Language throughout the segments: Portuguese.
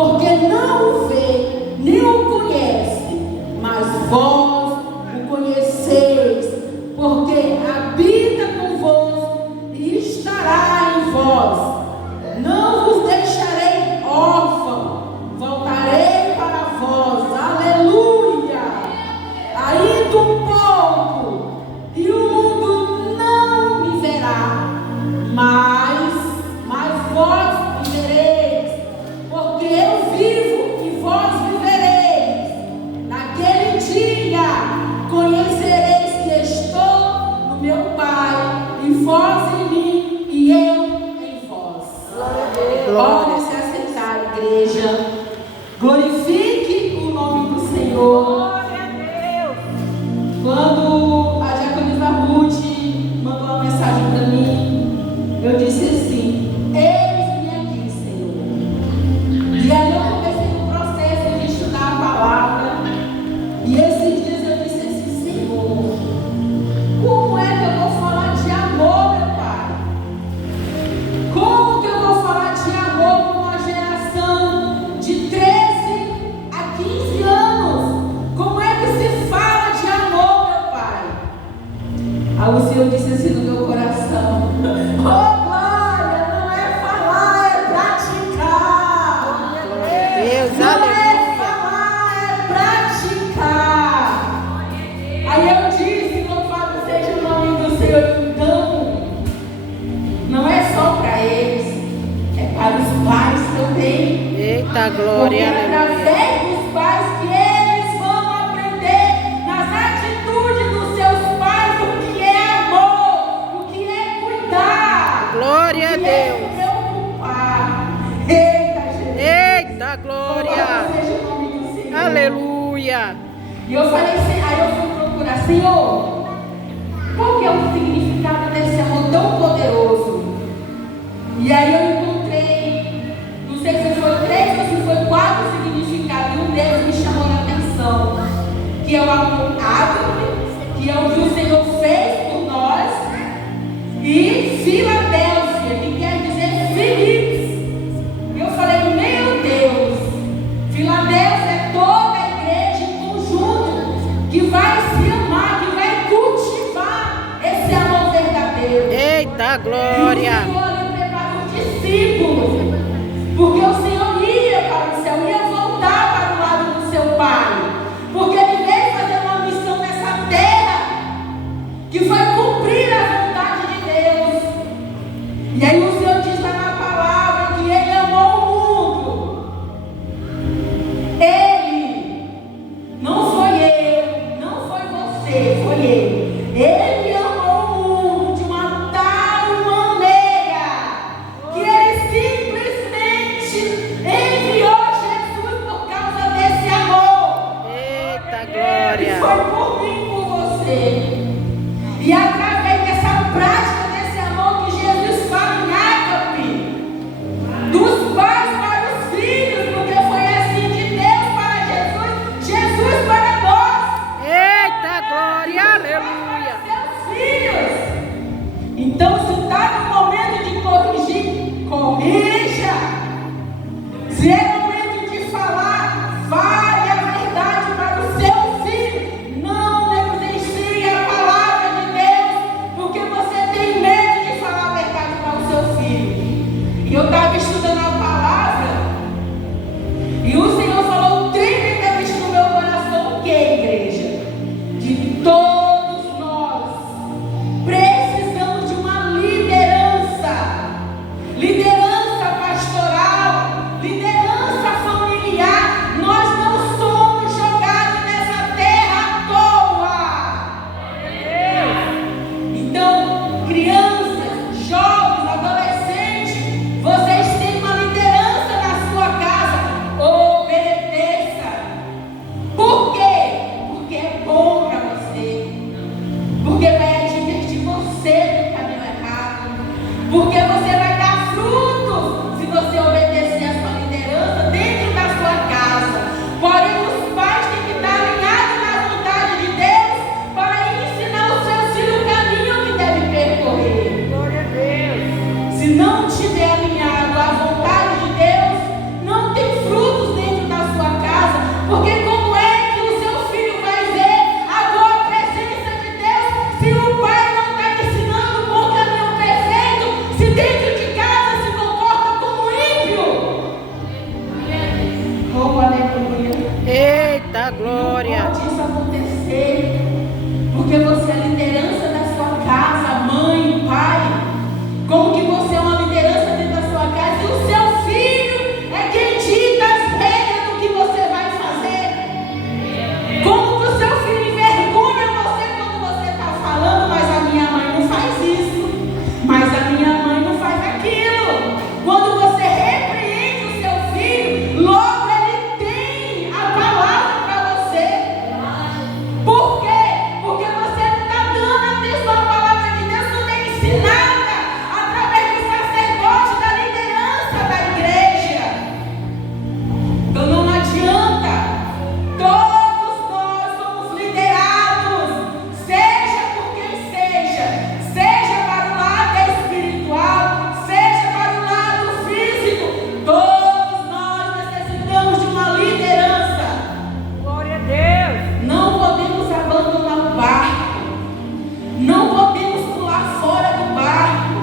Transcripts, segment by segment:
porque não o vê, nem o conhece, mas vós o conheceis, porque habita convosco e estará em vós. Não vos deixarei órfão, voltarei para vós. Aleluia! Ainda um pouco, e o mundo não me verá, mas vós vivereis, porque eu vivo e vós vivereis. Naquele dia conhecereis que estou no meu Pai, e vós em mim, e eu em vós. Pode se aceitar, igreja. Glorifique o nome do Senhor. Quando a diaconisa Ruth mandou uma mensagem para mim, eu disse assim: eis-me aqui, Senhor. E aí eu comecei no processo de estudar a palavra. E esses dias eu disse assim: Senhor, como é que eu vou falar de amor, meu Pai? Como que eu vou falar de amor com uma geração de 13 a 15 anos? Como é que se fala de amor, meu Pai? Aí o Senhor disse assim no meu coração: oh glória, não é falar, é praticar. Não é falar, é praticar. Aí eu disse: louvado seja o nome do Senhor. Então, não é só para eles, é para os pais também. Eita glória, porque é através dos pais que eles vão aprender nas atitudes dos seus pais o que é amor, o que é cuidar, glória a o que é Deus. preocupar. Eita, Jesus. Eita glória, Louvado seja o nome do Senhor. aleluia. E eu falei assim, aí eu fui procurar: Senhor, qual que é o significado desse amor tão poderoso? E aí eu encontrei, não sei se foi 3 ou se foi 4 significados, e um deles me chamou a atenção, que é o amor ágape, que é o que o Senhor fez por nós, e Filadélfia, que quer dizer Filipos. E eu falei: meu Deus, Filadélfia é toda a igreja em conjunto que vai se amar, que vai cultivar esse amor verdadeiro. Eita E o glória, Senhor ele prepara os discípulos, porque o Senhor ia para o céu, ia voltar para o lado do seu Pai, porque ele veio fazer uma missão nessa terra, que foi cumprir a vontade de Deus. glória. Não pode isso acontecer. Porque você é a liderança da sua casa, mãe, pai. Como que você é uma liderança dentro da sua casa e o seu filho é quem dita as regras do que você vai fazer? Como que o seu filho envergonha você quando você está falando, mas a minha mãe não faz isso, mas a minha mãe não faz aquilo. Quando você repreende o seu filho, logo ele tem a palavra para você. Por quê? Porque você não está dando atenção à palavra de Deus, não tem ensinada através do sacerdote, da liderança da igreja. Então não adianta. Todos nós somos liderados, seja por quem seja para o lado espiritual, seja para o lado físico. Todos nós necessitamos de uma liderança. Glória a Deus. Não podemos abandonar o barco. Não podemos pular fora do barco.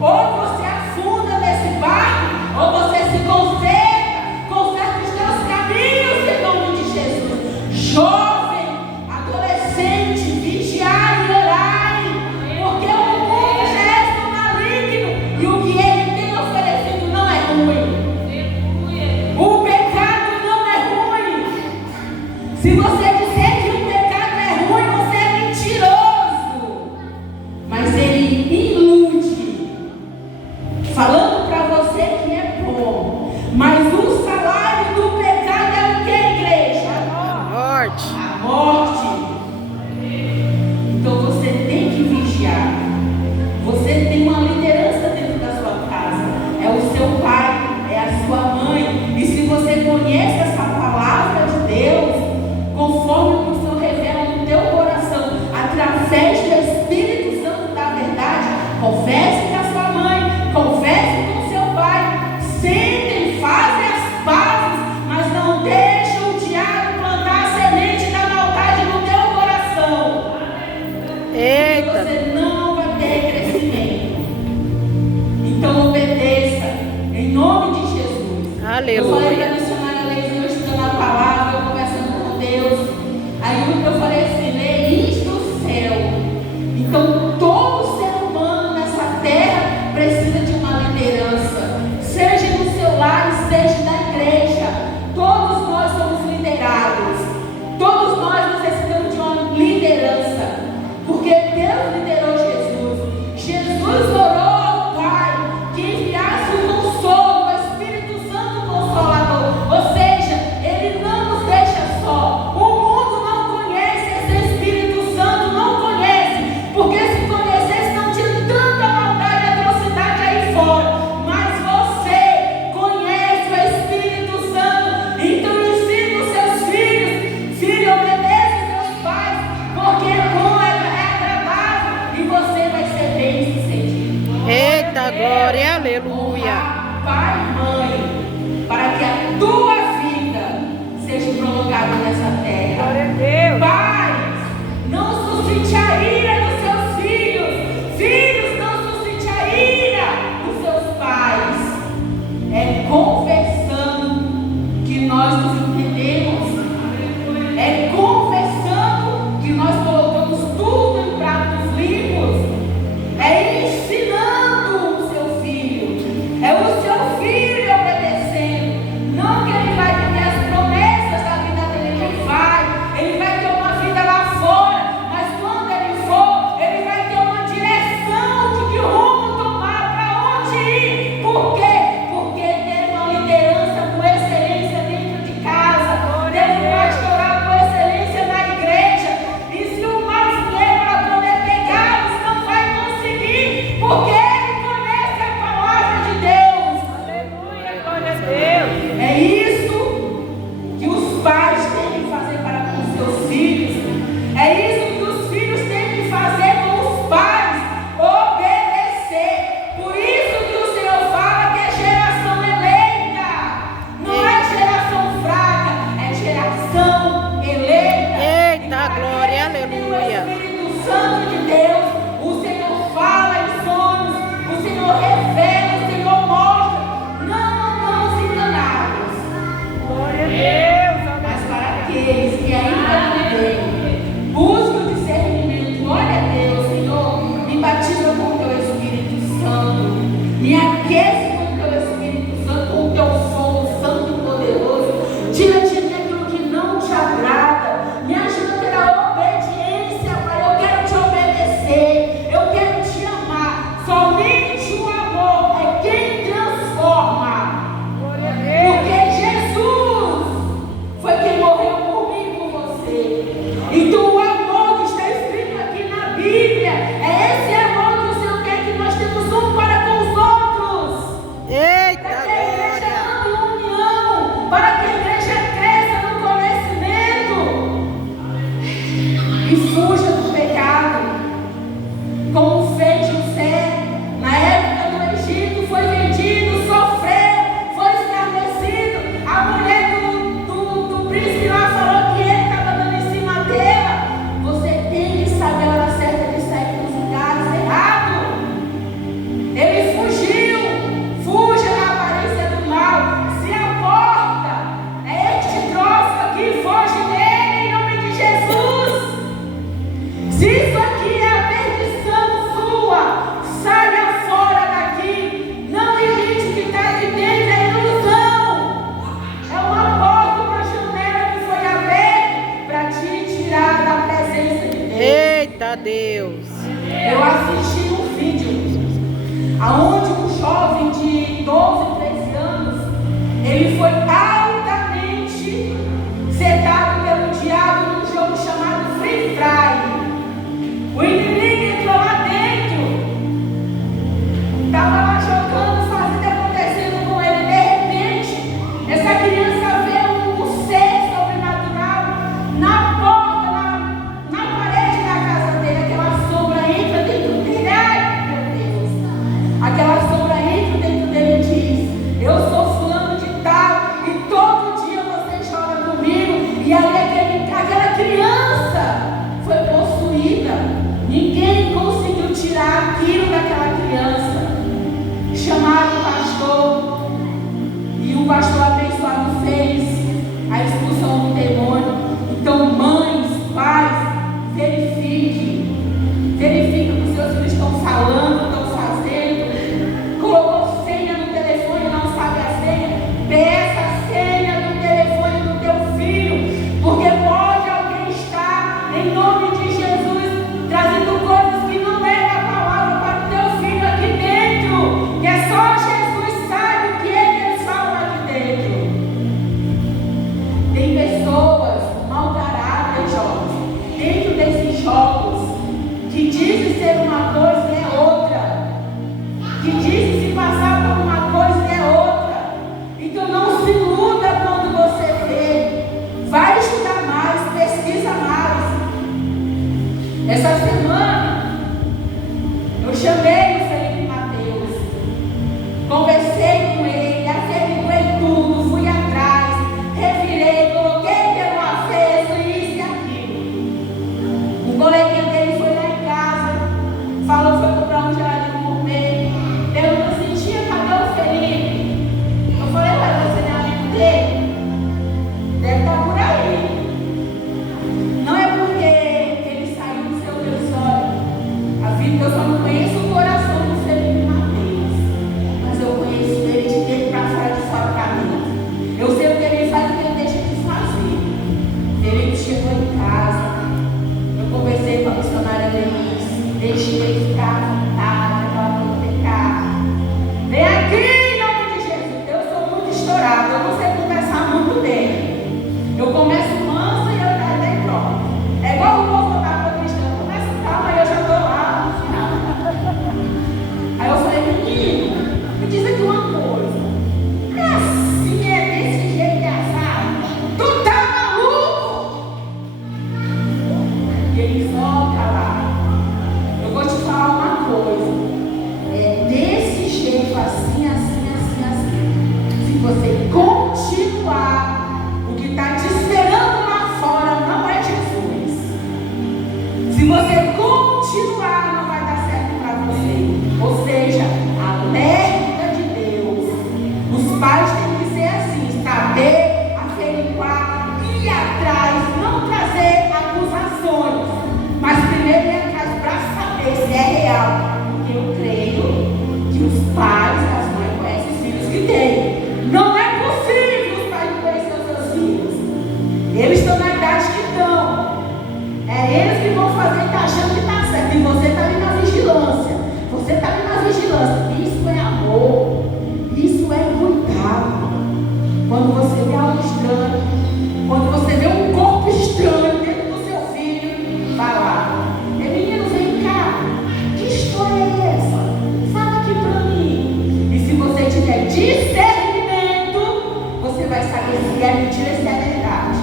Ou você afunda nesse barco, ou você se conserta os teus caminhos em nome de Jesus. Jovem, adolescente, vigiai e orai, porque o mundo já é maligno e o que ele tem oferecido não é ruim. O pecado não é ruim. Se você dizer que o pecado é ruim, você é mentiroso. Mas ele ilude, falando para você que é bom. Mas o salário do pecado é o que, igreja? Morte. A morte. Então você tem que vigiar. Você tem uma liderança dentro da sua casa. É o seu pai, é a sua mãe. E se você conhece essa palavra de Deus, conforme o que o Senhor revela no teu coração, através do Espírito Santo da verdade, confesse com a sua mãe, confesse com o seu pai, sentem, fazem as pazes, mas não deixam o diabo plantar a semente da maldade no teu coração. Eita. Você não vai ter crescimento. Então obedeça em nome de Jesus. Aleluia. Eu falei para a missionária Leite, eu estudando a palavra, eu conversando com Deus. Aí eu falei assim, leis do céu. Então todo ser humano nessa terra precisa de uma liderança. Seja no seu lar, seja na igreja. Todos nós somos liderados. Todos nós necessitamos de uma liderança. Porque Deus liderou Jesus. Jesus orou ao Pai que enviasse o consolo, o Espírito Santo Consolador. Ou seja, Ele não nos deixa só. O mundo não conhece esse Espírito Santo, não conhece. Porque se conhecesse, não tinha tanta maldade e atrocidade aí fora. Mas você conhece o Espírito Santo. Então ensine os seus filhos. Filho, obedeça os seus pais. Porque é bom, é agradável. E você vai ser bem sucedido. Eita glória. Aleluia. Pai e mãe, para que a tua vida seja prolongada nessa terra. Glória a Deus. Pais, não suscite a ira dos seus filhos. Filhos, não suscite a ira dos seus pais. É confessando que nós nos entendemos. É confessando que nós colocamos tudo em pratos limpos. É ensinando o seu filho. É o seu filho obedecendo. Não que ele vai viver as promessas da vida dele. Ele vai ter uma vida lá fora. Mas quando ele for, ele vai ter uma direção de que rumo tomar, para onde ir. Por quê? Porque teve uma liderança com excelência dentro de casa. Teve um pastoral com excelência na igreja. E se o marceneiro para poder pegá-los não vai conseguir, porque ele conhece a palavra de Deus. Aleluia. Glória a Deus. É isso que os pais têm que fazer para com os seus filhos. É isso que os filhos têm que fazer com os pais. Obedecer. Por isso que o Senhor fala que é geração eleita. Não é geração fraca, é geração eleita. Eita glória. Aleluia. O Espírito Santo de Deus, o Senhor fala em sonhos, o Senhor revela, o Senhor mostra. Não andamos Ele foi altamente sedado pelo diabo num jogo chamado Free Fire. O inimigo entrou lá dentro, estava lá jogando, fazendo, acontecendo com ele. De repente, essa criança vê um ser sobrenatural na porta, na parede da casa dele. Aquela sombra entra dentro dele. Ai, meu Deus! Aquela sombra entra dentro dele e diz: eu sou fulano de tal, e todo dia você joga comigo. E aí aquela criança foi possuída. Ninguém conseguiu tirar aquilo daquela criança. Chamaram o pastor, e o pastor abençoado fez a expulsão do demônio. Então, mães, pais, verifiquem o que os seus filhos estão falando, estão fazendo. Colocou senha no telefone, não sabe a senha. Peça a senha do telefone do teu filho, porque pode alguém estar, em nome de Jesus, trazendo coisas que não é da palavra para o teu filho aqui dentro, que é só Jesus sabe o que é que eles falam aqui dentro. Tem pessoas mal caráter, jovens, dentro desses jogos, que dizem ser uma coisa e é outra, que dizem se passar por uma coisa e é outra. Então não se iluda quando você vê. Vai estudar mais, pesquisa mais. Essa semana eu chamei o Felipe Mateus, conversei com ele, averiguei tudo, fui atrás, revirei, coloquei pelo avesso, isso e aquilo. Um coleguinha dele foi lá em casa, falou, foi comprar um geladinho gourmet, perguntou assim: tia, cadê o Felipe? Eu falei: ué, você não é amigo dele? Deve estar por aí. Não é porque ele saiu do seu território. A vida, eu só não conheço o coração do Felipe Mateus, mas eu conheço ele de dentro para fora, de fora para dentro. Eu sei o que ele faz e o que ele deixa de fazer. Ele chegou em casa, eu conversei com a missionária Denise, deixei ele ficar à vontade, ela não ter carro. Vem aqui em nome de Jesus. Eu sou muito estourada, eu não sei conversar muito bem. Eu começo mansa e eu até pronto. É igual o povo da água cristã, eu começo calma e eu já estou lá no final. Aí eu falei: menino, me diz aqui uma coisa. É assim, é desse jeito, é assado? Tu tá maluco? E ele volta lá. Eu vou te falar uma coisa. É desse jeito, assim, assim, assim, assim. Se você continuar, o que está te esperando lá fora não é Jesus. Se você continuar, não vai dar certo para você. Ou seja, alerta de Deus. Os pais têm que ser assim, saber averiguar, ir atrás, não trazer acusações, mas primeiro ir atrás para saber se é real. Porque eu creio que os pais, as mães conhecem os filhos que têm. Não é possível os pais não conhecer os seus filhos. Eles estão na idade que estão. É eles que vão fazer, está achando que está certo. E você está ali na vigilância. Você está ali na vigilância. Isso é amor. Isso é cuidado. Quando você vê algo estranho, quando você vê um corpo estranho dentro do seu filho, vai lá. Menino, vem cá. Que história é essa? Fala aqui para mim. E se você tiver discernimento, você vai saber se é mentira ou se é verdade.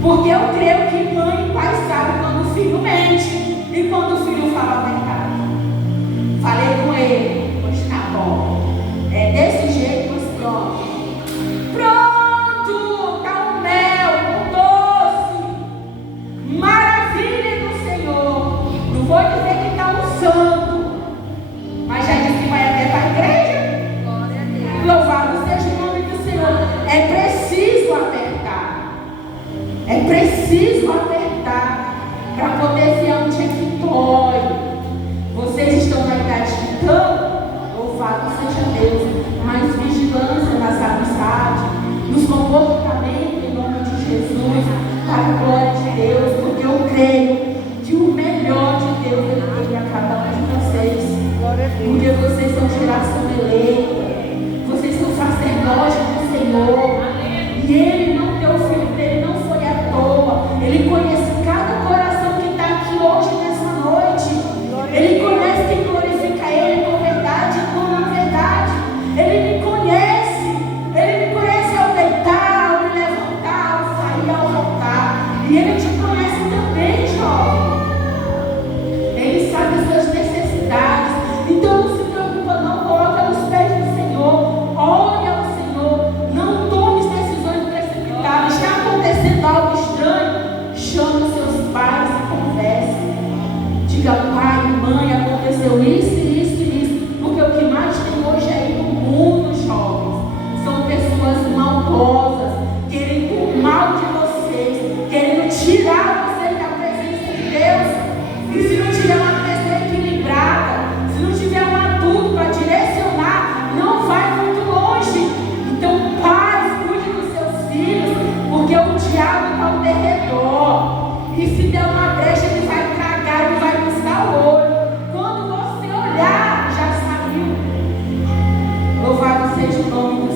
Porque eu creio que mãe e pai sabem quando o filho mente e quando o filho fala a verdade. Falei com ele, pois tá bom. É desse jeito, mas pronto. Pronto! Tá um mel, um doce. Maravilha do Senhor. Não vou dizer que tá um santo, mas já disse que vai até para a igreja. Glória a Deus. Louvado seja o nome do Senhor. É preciso apertar. É preciso apertar para poder ver onde é que dói. Vocês estão na idade que estão, louvado seja Deus, mas vigilância nas amizades, nos comportamentos em nome de Jesus, para a glória de Deus, porque eu creio que o melhor de Deus Ele tem a cada um de vocês, porque vocês são geração eleita, vocês são sacerdotes do Senhor. seja o nome